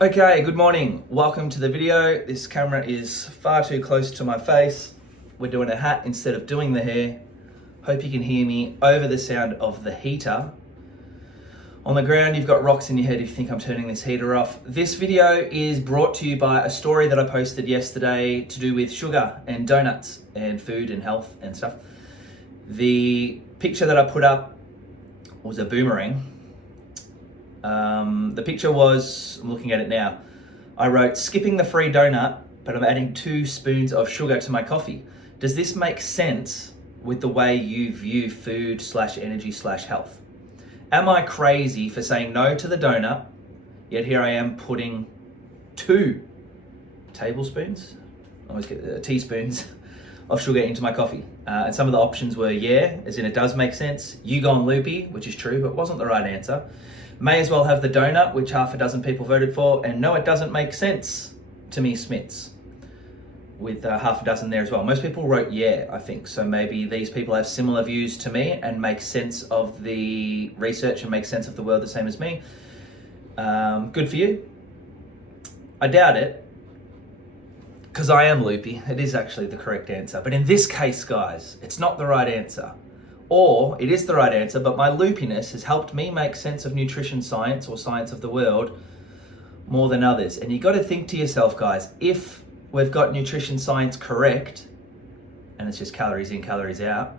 Okay, good morning. Welcome to the video. This camera is far too close to my face. We're doing a hat instead of doing the hair. Hope you can hear me over the sound of the heater. On the ground, you've got rocks in your head if you think I'm turning this heater off. This video is brought to you by a story that I posted yesterday to do with sugar and donuts and food and health and stuff. The picture that I put up was a boomerang. The picture was, I'm looking at it now, I wrote, skipping the free donut, but I'm adding 2 spoons of sugar to my coffee. Does this make sense with the way you view food / energy / health? Am I crazy for saying no to the donut, yet here I am putting 2 tablespoons, I always get teaspoons of sugar into my coffee? And some of the options were yeah, as in it does make sense. You gone loopy, which is true, but wasn't the right answer. May as well have the donut, which half a dozen people voted for, and no, it doesn't make sense to me, Smits, with half a dozen there as well. Most people wrote yeah, I think, so maybe these people have similar views to me and make sense of the research and make sense of the world the same as me. Good for you. I doubt it, because I am loopy. It is actually the correct answer, but in this case, guys, it's not the right answer. Or it is the right answer, but my loopiness has helped me make sense of nutrition science or science of the world more than others. And you got to think to yourself, guys, if we've got nutrition science correct, and it's just calories in, calories out,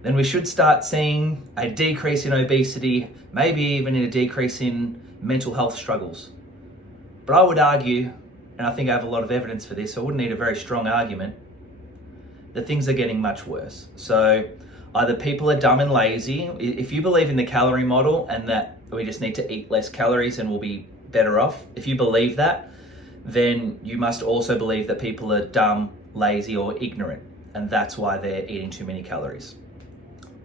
then we should start seeing a decrease in obesity, maybe even a decrease in mental health struggles. But I would argue, and I think I have a lot of evidence for this, so I wouldn't need a very strong argument, that things are getting much worse. So either people are dumb and lazy. If you believe in the calorie model and that we just need to eat less calories and we'll be better off, if you believe that, then you must also believe that people are dumb, lazy, or ignorant, and that's why they're eating too many calories.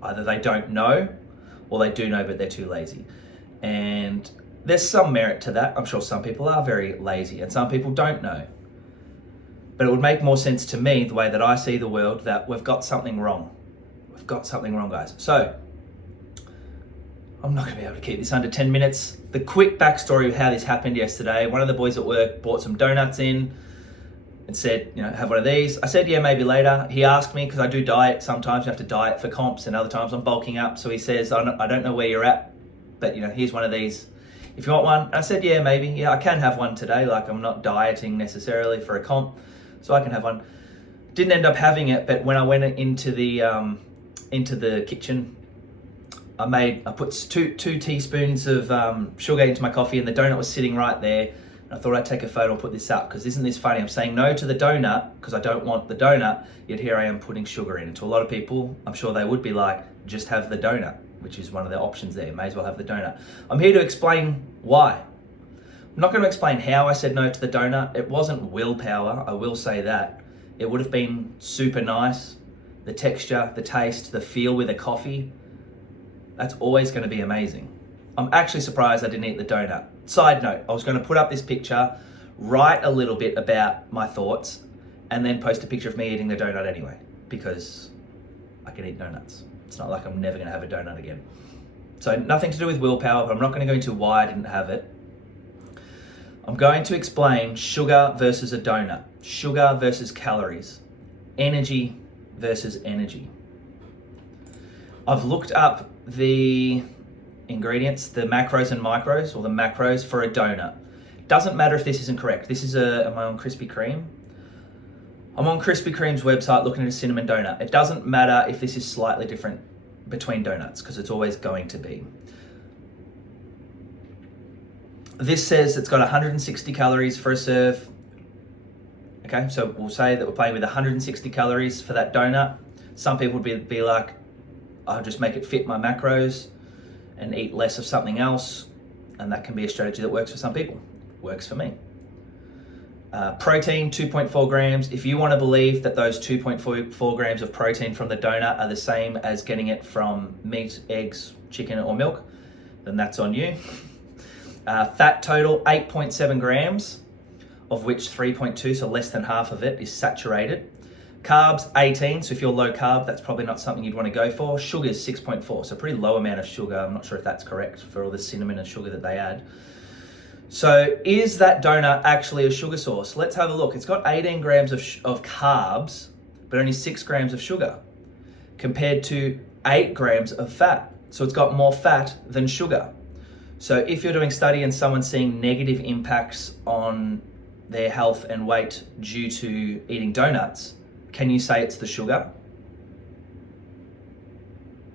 Either they don't know, or they do know but they're too lazy. And there's some merit to that. I'm sure some people are very lazy and some people don't know. But it would make more sense to me, the way that I see the world, that we've got something wrong. We've got something wrong, guys. So, I'm not gonna be able to keep this under 10 minutes. The quick backstory of how this happened yesterday, one of the boys at work bought some donuts in and said, have one of these. I said, yeah, maybe later. He asked me, because I do diet sometimes, you have to diet for comps, and other times I'm bulking up. So he says, I don't know where you're at, but here's one of these. If you want one. I said, yeah, maybe. Yeah, I can have one today. Like, I'm not dieting necessarily for a comp, so I can have one. Didn't end up having it, but when I went into the kitchen, I put two teaspoons of sugar into my coffee, and the donut was sitting right there. And I thought I'd take a photo and put this up, because isn't this funny? I'm saying no to the donut because I don't want the donut, yet here I am putting sugar in. And to a lot of people, I'm sure they would be like, just have the donut, which is one of the options there. May as well have the donut. I'm here to explain why. I'm not going to explain how I said no to the donut. It wasn't willpower, I will say that. It would have been super nice. The texture, the taste, the feel with a coffee, that's always going to be amazing. I'm actually surprised I didn't eat the donut. Side note, I was going to put up this picture, write a little bit about my thoughts, and then post a picture of me eating the donut anyway, because I can eat donuts. It's not like I'm never going to have a donut again. So nothing to do with willpower, but I'm not going to go into why I didn't have it. I'm going to explain sugar versus a donut, sugar versus calories, energy versus energy. I've looked up the ingredients, the macros and micros, or the macros for a donut. Doesn't matter if this isn't correct. This is am I on Krispy Kreme? I'm on Krispy Kreme's website looking at a cinnamon donut. It doesn't matter if this is slightly different between donuts, because it's always going to be. This says it's got 160 calories for a serve. Okay, so we'll say that we're playing with 160 calories for that donut. Some people would be like, I'll just make it fit my macros and eat less of something else. And that can be a strategy that works for some people. Works for me. Protein, 2.4 grams. If you want to believe that those 2.4 grams of protein from the donut are the same as getting it from meat, eggs, chicken, or milk, then that's on you. Fat total, 8.7 grams, of which 3.2, so less than half of it, is saturated. Carbs, 18, so if you're low carb, that's probably not something you'd want to go for. Sugar is 6.4, so pretty low amount of sugar. I'm not sure if that's correct for all the cinnamon and sugar that they add. So is that donut actually a sugar source? Let's have a look. It's got 18 grams of carbs, but only 6 grams of sugar, compared to 8 grams of fat. So it's got more fat than sugar. So if you're doing study and someone's seeing negative impacts on their health and weight due to eating donuts, can you say it's the sugar?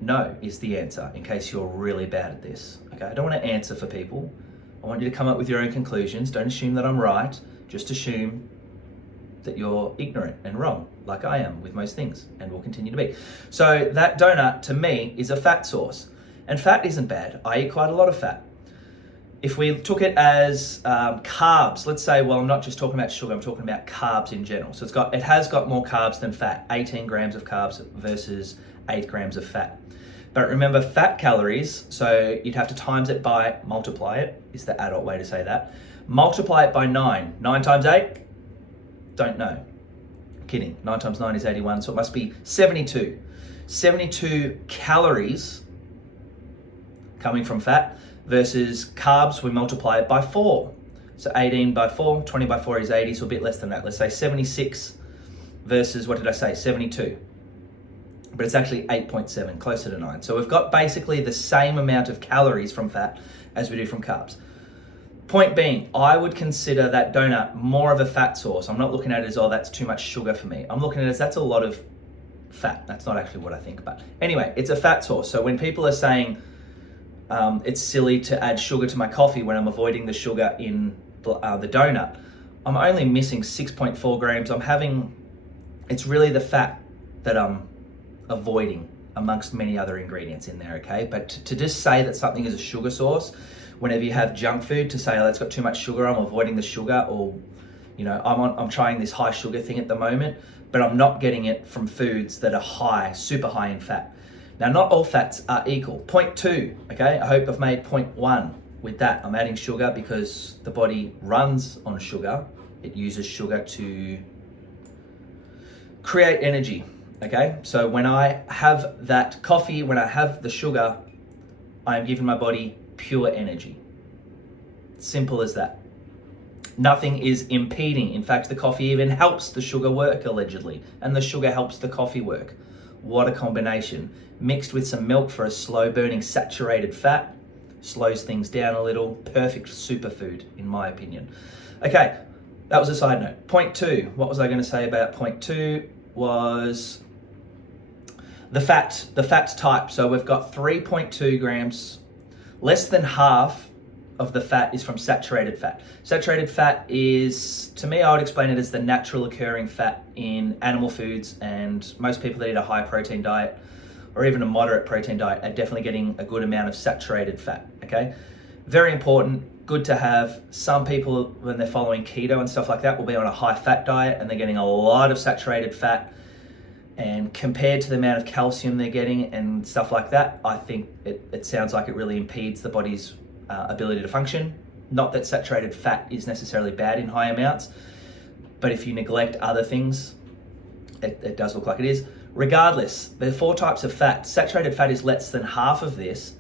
No is the answer, in case you're really bad at this. Okay, I don't want to answer for people. I want you to come up with your own conclusions. Don't assume that I'm right. Just assume that you're ignorant and wrong, like I am with most things, and will continue to be. So that donut, to me, is a fat source. And fat isn't bad. I eat quite a lot of fat. If we took it as carbs, let's say, well, I'm not just talking about sugar, I'm talking about carbs in general. So it has got more carbs than fat, 18 grams of carbs versus 8 grams of fat. But remember, fat calories, so you'd have to times it by, multiply it, is the adult way to say that. Multiply it by 9. 9 times 8? Don't know. Kidding. 9 times 9 is 81, so it must be 72. 72 calories coming from fat versus carbs, we multiply it by 4. So 18 by 4, 20 by 4 is 80, so a bit less than that. Let's say 76 versus, what did I say, 72. But it's actually 8.7, closer to 9. So we've got basically the same amount of calories from fat as we do from carbs. Point being, I would consider that donut more of a fat source. I'm not looking at it as, oh, that's too much sugar for me. I'm looking at it as, that's a lot of fat. That's not actually what I think, but anyway, it's a fat source. So when people are saying it's silly to add sugar to my coffee when I'm avoiding the sugar in the donut, I'm only missing 6.4 grams. It's really the fat that I'm avoiding amongst many other ingredients in there, okay? But to just say that something is a sugar source, whenever you have junk food, to say, oh, that's got too much sugar, I'm avoiding the sugar, or, you know, I'm trying this high sugar thing at the moment, but I'm not getting it from foods that are high, super high in fat. Now, not all fats are equal. Point 2, okay? I hope I've made point 1 with that. I'm adding sugar because the body runs on sugar. It uses sugar to create energy. Okay, so when I have that coffee, when I have the sugar, I am giving my body pure energy. Simple as that. Nothing is impeding. In fact, the coffee even helps the sugar work, allegedly, and the sugar helps the coffee work. What a combination. Mixed with some milk for a slow burning saturated fat, slows things down a little. Perfect superfood, in my opinion. Okay, that was a side note. Point 2, what was I going to say about point 2 was the fat type. So we've got 3.2 grams, less than half of the fat is from saturated fat. Saturated fat is, to me, I would explain it as the natural occurring fat in animal foods, and most people that eat a high protein diet or even a moderate protein diet are definitely getting a good amount of saturated fat, okay? Very important, good to have. Some people, when they're following keto and stuff like that, will be on a high fat diet and they're getting a lot of saturated fat. And compared to the amount of calcium they're getting and stuff like that, I think it sounds like it really impedes the body's ability to function. Not that saturated fat is necessarily bad in high amounts, but if you neglect other things, it does look like it is. Regardless, there are 4 types of fat. Saturated fat is less than half of this.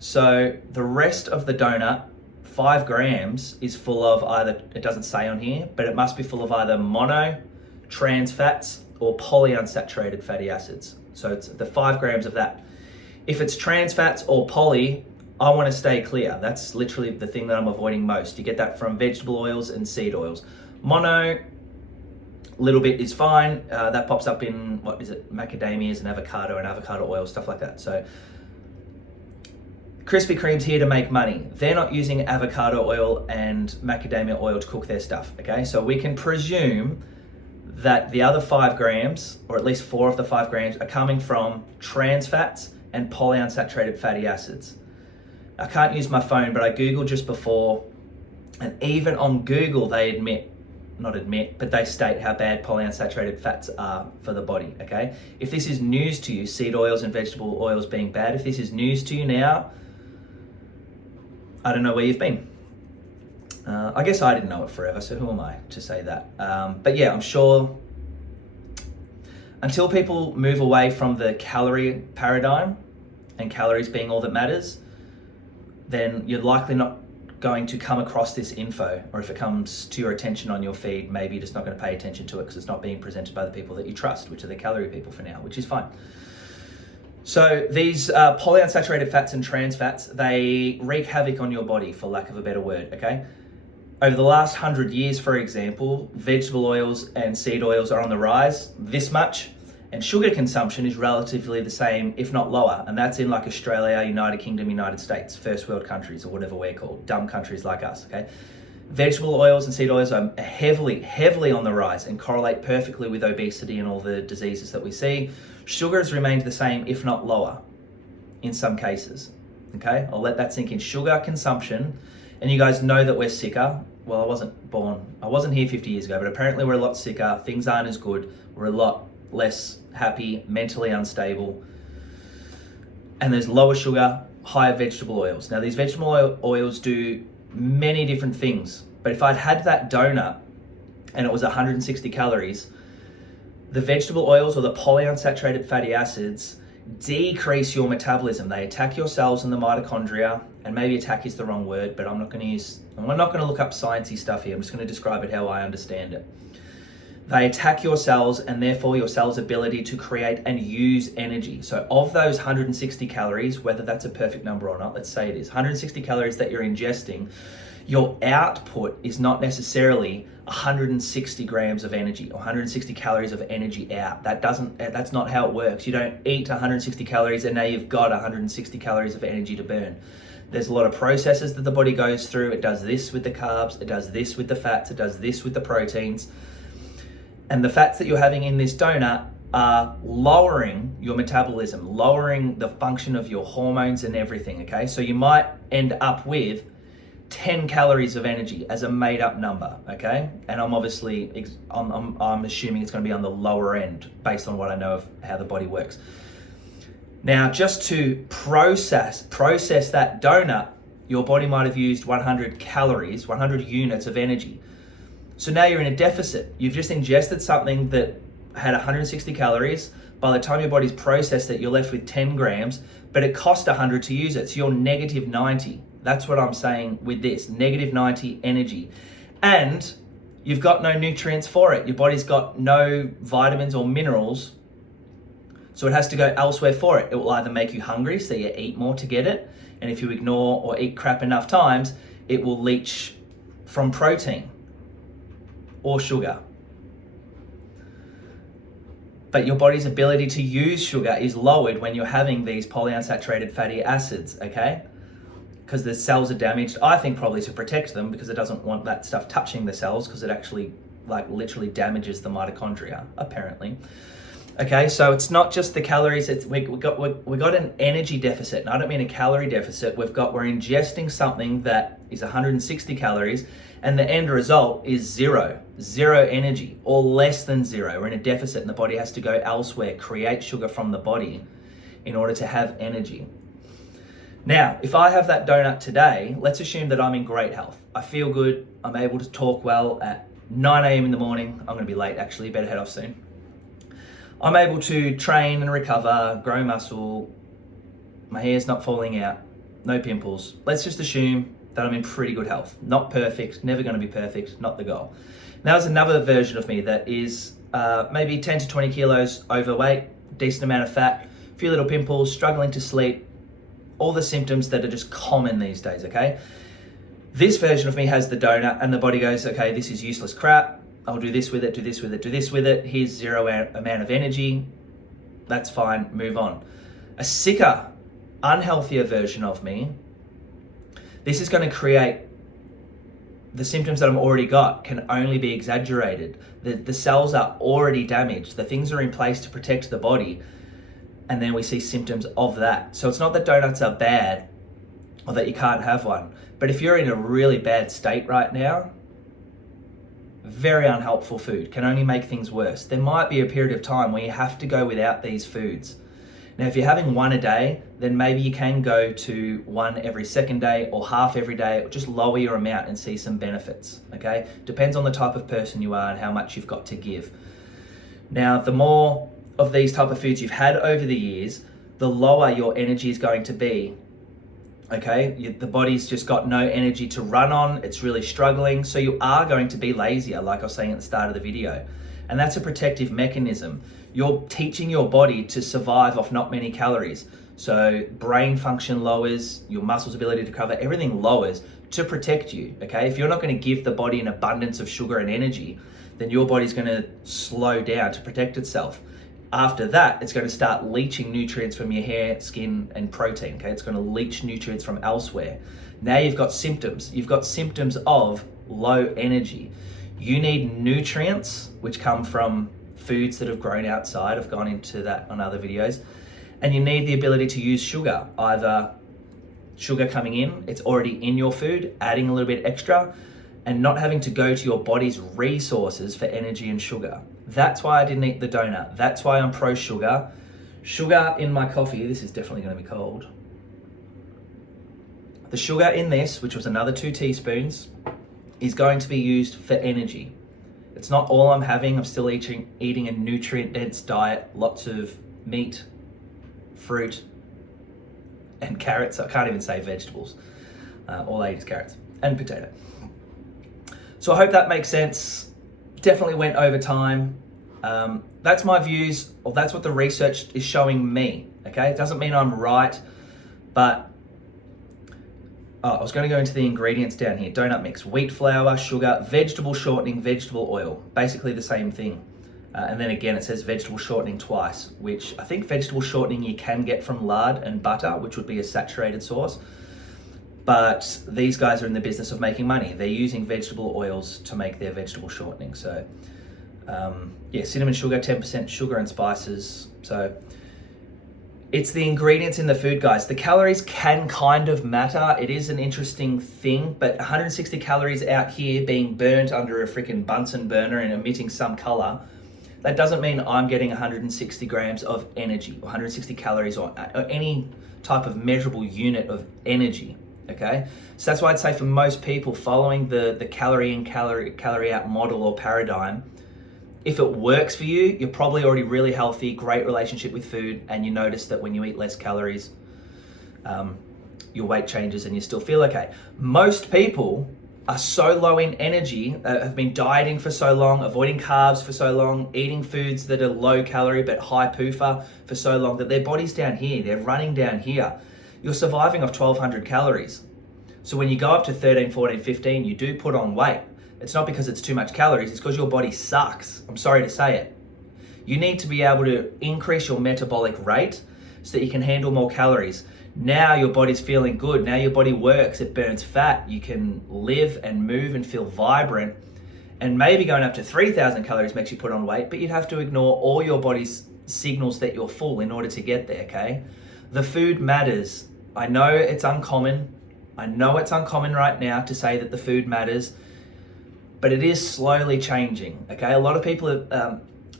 So the rest of the donut, 5 grams, is full of either, it doesn't say on here, but it must be full of either mono, trans fats, or polyunsaturated fatty acids. So it's the 5 grams of that. If it's trans fats or poly, I want to stay clear. That's literally the thing that I'm avoiding most. You get that from vegetable oils and seed oils. Mono, little bit is fine. That pops up in, what is it, macadamias and avocado oil, stuff like that. So Krispy Kreme's here to make money. They're not using avocado oil and macadamia oil to cook their stuff, okay? So we can presume that the other 5 grams, or at least 4 of the 5 grams, are coming from trans fats and polyunsaturated fatty acids. I can't use my phone, but I Googled just before, and even on Google they but they state how bad polyunsaturated fats are for the body, okay? If this is news to you, seed oils and vegetable oils being bad, if this is news to you now, I don't know where you've been. I guess I didn't know it forever, so who am I to say that? But yeah, I'm sure until people move away from the calorie paradigm and calories being all that matters, then you're likely not going to come across this info, or if it comes to your attention on your feed, maybe you're just not going to pay attention to it because it's not being presented by the people that you trust, which are the calorie people for now, which is fine. So these polyunsaturated fats and trans fats, they wreak havoc on your body, for lack of a better word, okay? Over the last 100 years, for example, vegetable oils and seed oils are on the rise this much, and sugar consumption is relatively the same, if not lower, and that's in like Australia, United Kingdom, United States, first world countries, or whatever we're called, dumb countries like us, okay? Vegetable oils and seed oils are heavily on the rise and correlate perfectly with obesity and all the diseases that we see. Sugar has remained the same, if not lower, in some cases, okay? I'll let that sink in. Sugar consumption, and you guys know that we're sicker. Well, I wasn't here 50 years ago, but apparently we're a lot sicker. Things aren't as good. We're a lot less happy, mentally unstable. And there's lower sugar, higher vegetable oils. Now, these vegetable oils do many different things, but if I'd had that donut and it was 160 calories, the vegetable oils or the polyunsaturated fatty acids decrease your metabolism. They attack your cells and the mitochondria, and maybe attack is the wrong word, but I'm not going to look up sciencey stuff here. I'm just going to describe it how I understand it. They attack your cells and therefore your cell's ability to create and use energy. So of those 160 calories, whether that's a perfect number or not, let's say it is 160 calories that you're ingesting, your output is not necessarily 160 grams of energy or 160 calories of energy out. That's not how it works. You don't eat 160 calories and now you've got 160 calories of energy to burn. There's a lot of processes that the body goes through. It does this with the carbs, it does this with the fats, it does this with the proteins. And the fats that you're having in this donut are lowering your metabolism, lowering the function of your hormones and everything, okay? So you might end up with 10 calories of energy as a made up number, okay? And I'm obviously, I'm assuming it's gonna be on the lower end based on what I know of how the body works. Now, just to process that donut, your body might have used 100 calories, 100 units of energy. So now you're in a deficit. You've just ingested something that had 160 calories. By the time your body's processed it, you're left with 10 grams, but it cost 100 to use it. So you're negative 90. That's what I'm saying with this, negative 90 energy. And you've got no nutrients for it. Your body's got no vitamins or minerals. So it has to go elsewhere for it. It will either make you hungry, so you eat more to get it. And if you ignore or eat crap enough times, it will leach from protein or sugar. But your body's ability to use sugar is lowered when you're having these polyunsaturated fatty acids, okay? Because the cells are damaged, I think probably to protect them, because it doesn't want that stuff touching the cells, because it actually literally damages the mitochondria, apparently. Okay, so it's not just the calories, we got an energy deficit, and I don't mean a calorie deficit. We're ingesting something that is 160 calories, and the end result is zero energy, or less than zero. We're in a deficit, and the body has to go elsewhere, create sugar from the body in order to have energy. Now, if I have that donut today, let's assume that I'm in great health. I feel good, I'm able to talk well at 9 a.m. in the morning. I'm gonna be late actually, better head off soon. I'm able to train and recover, grow muscle, my hair's not falling out, no pimples. Let's just assume that I'm in pretty good health. Not perfect, never gonna be perfect, not the goal. Now there's another version of me that is maybe 10 to 20 kilos overweight, decent amount of fat, a few little pimples, struggling to sleep, all the symptoms that are just common these days, okay? This version of me has the donut and the body goes, okay, this is useless crap. I'll do this with it, do this with it, do this with it. Here's zero amount of energy. That's fine, move on. A sicker, unhealthier version of me, this is going to create the symptoms that I've already got can only be exaggerated. The cells are already damaged. The things are in place to protect the body. And then we see symptoms of that. So it's not that donuts are bad or that you can't have one. But if you're in a really bad state right now, very unhelpful food, can only make things worse. There might be a period of time where you have to go without these foods. Now, if you're having one a day, then maybe you can go to one every second day or half every day, or just lower your amount and see some benefits, okay? Depends on the type of person you are and how much you've got to give. Now, the more of these type of foods you've had over the years, the lower your energy is going to be okay? The body's just got no energy to run on, it's really struggling, so you are going to be lazier, like I was saying at the start of the video. And that's a protective mechanism. You're teaching your body to survive off not many calories. So brain function lowers, your muscles' ability to recover, everything lowers to protect you, okay? If you're not gonna give the body an abundance of sugar and energy, then your body's gonna slow down to protect itself. After that, it's gonna start leaching nutrients from your hair, skin, and protein, okay? It's gonna leach nutrients from elsewhere. Now you've got symptoms. You've got symptoms of low energy. You need nutrients, which come from foods that have grown outside. I've gone into that on other videos. And you need the ability to use sugar, either sugar coming in, it's already in your food, adding a little bit extra, and not having to go to your body's resources for energy and sugar. That's why I didn't eat the donut. That's why I'm pro sugar. Sugar in my coffee, this is definitely gonna be cold. The sugar in this, which was another 2 teaspoons, is going to be used for energy. It's not all I'm having. I'm still eating a nutrient-dense diet, lots of meat, fruit, and carrots. I can't even say vegetables. All I eat is carrots and potato. So I hope that makes sense. Definitely went over time. That's my views, or that's what the research is showing me, okay? It doesn't mean I'm right, but I was going to go into the ingredients down here. Donut mix, wheat flour, sugar, vegetable shortening, vegetable oil. Basically the same thing. And then again, it says vegetable shortening twice, which I think vegetable shortening you can get from lard and butter, which would be a saturated source. But these guys are in the business of making money. They're using vegetable oils to make their vegetable shortening. So yeah, cinnamon sugar, 10% sugar and spices. So it's the ingredients in the food, guys. The calories can kind of matter. It is an interesting thing, but 160 calories out here being burnt under a freaking Bunsen burner and emitting some color, that doesn't mean I'm getting 160 grams of energy, or 160 calories, or any type of measurable unit of energy, okay? So that's why I'd say for most people following the calorie in, calorie out model or paradigm, if it works for you, you're probably already really healthy, great relationship with food, and you notice that when you eat less calories, your weight changes and you still feel okay. Most people are so low in energy, have been dieting for so long, avoiding carbs for so long, eating foods that are low calorie but high PUFA for so long, that their body's down here, they're running down here. You're surviving off 1,200 calories. So when you go up to 13, 14, 15, you do put on weight. It's not because it's too much calories, it's because your body sucks. I'm sorry to say it. You need to be able to increase your metabolic rate so that you can handle more calories. Now your body's feeling good. Now your body works, it burns fat. You can live and move and feel vibrant. And maybe going up to 3,000 calories makes you put on weight, but you'd have to ignore all your body's signals that you're full in order to get there, okay? The food matters. I know it's uncommon. I know it's uncommon right now to say that the food matters, but it is slowly changing, okay? A lot of people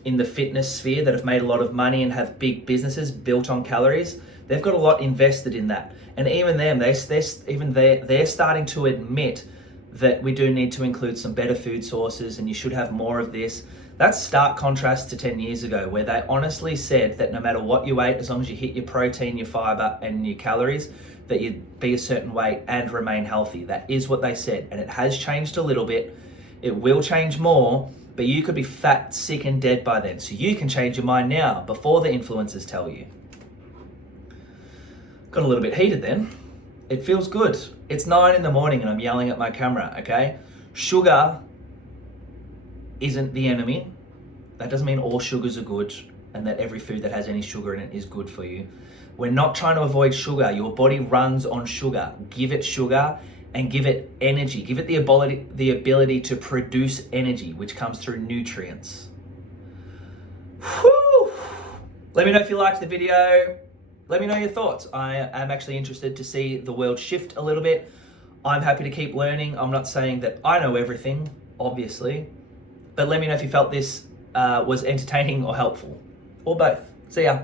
in the fitness sphere that have made a lot of money and have big businesses built on calories, they've got a lot invested in that. And even them, they're starting to admit that we do need to include some better food sources and you should have more of this. That's stark contrast to 10 years ago, where they honestly said that no matter what you ate, as long as you hit your protein, your fiber, and your calories, that you'd be a certain weight and remain healthy. That is what they said. And it has changed a little bit. It will change more, but you could be fat, sick, and dead by then. So you can change your mind now before the influencers tell you. Got a little bit heated then. It feels good. It's 9 in the morning and I'm yelling at my camera, okay? Sugar isn't the enemy. That doesn't mean all sugars are good and that every food that has any sugar in it is good for you. We're not trying to avoid sugar. Your body runs on sugar. Give it sugar and give it energy. Give it the ability to produce energy, which comes through nutrients. Whew. Let me know if you liked the video. Let me know your thoughts. I am actually interested to see the world shift a little bit. I'm happy to keep learning. I'm not saying that I know everything, obviously, but let me know if you felt this was entertaining or helpful, or both. See ya.